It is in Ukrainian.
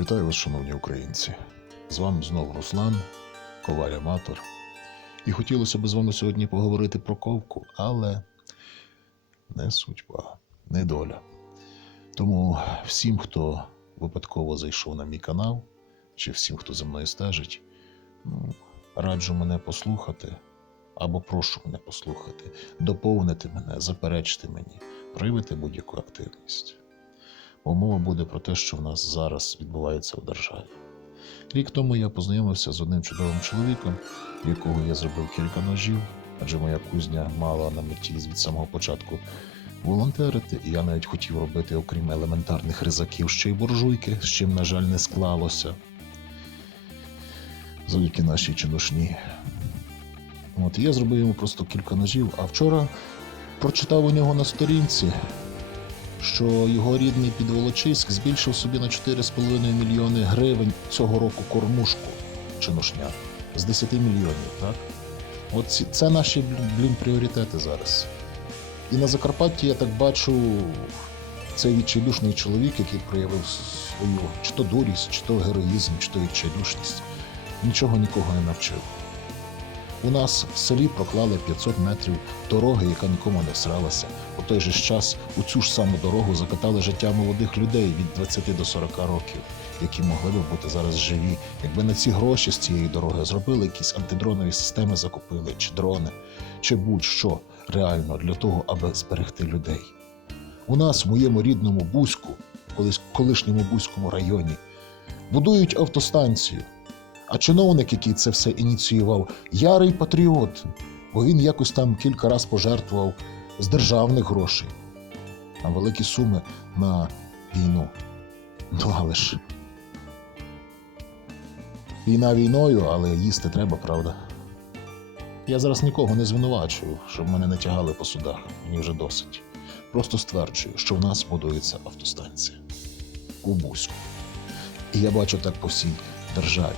Вітаю вас, шановні українці! З вами знову Руслан, коваль аматор. І хотілося б з вами сьогодні поговорити про ковку, але не судьба, не доля. Тому всім, хто випадково зайшов на мій канал, чи всім, хто за мною стежить, ну, раджу мене послухати або прошу мене послухати, доповнити мене, заперечити мені, проявити будь-яку активність. Бо мова буде про те, що в нас зараз відбувається в державі. Рік тому я познайомився з одним чудовим чоловіком, в якого я зробив кілька ножів, адже моя кузня мала на меті від самого початку волонтерити, і я навіть хотів робити, окрім елементарних ризаків, ще й буржуйки, з чим, на жаль, не склалося. Завдяки нашій чинушні. От я зробив йому просто кілька ножів, а вчора прочитав у нього на сторінці, що його рідний підволочиськ збільшив собі на 4,5 мільйони гривень цього року кормушку чинушня з 10 мільйонів, так? От це наші блін пріоритети зараз. І на Закарпатті я так бачу цей відчайдушний чоловік, який проявив свою чи то дурість, чи то героїзм, чи то відчайдушність, нічого нікого не навчив. У нас в селі проклали 500 метрів дороги, яка нікому не всралася. У той же час у цю ж саму дорогу закатали життя молодих людей від 20 до 40 років, які могли би бути зараз живі, якби на ці гроші з цієї дороги зробили якісь антидронові системи, закупили, чи дрони, чи будь-що реально для того, аби зберегти людей. У нас в моєму рідному Бузьку, колись колишньому Бузькому районі, будують автостанцію. А чиновник, який це все ініціював, ярий патріот, бо він якось там кілька раз пожертвував з державних грошей на великі суми на війну. Ну, але ж. Війна війною, але їсти треба, правда. Я зараз нікого не звинувачую, щоб мене не тягали по судах. Мені вже досить. Просто стверджую, що в нас будується автостанція у Бузьку. І я бачу так по всій державі.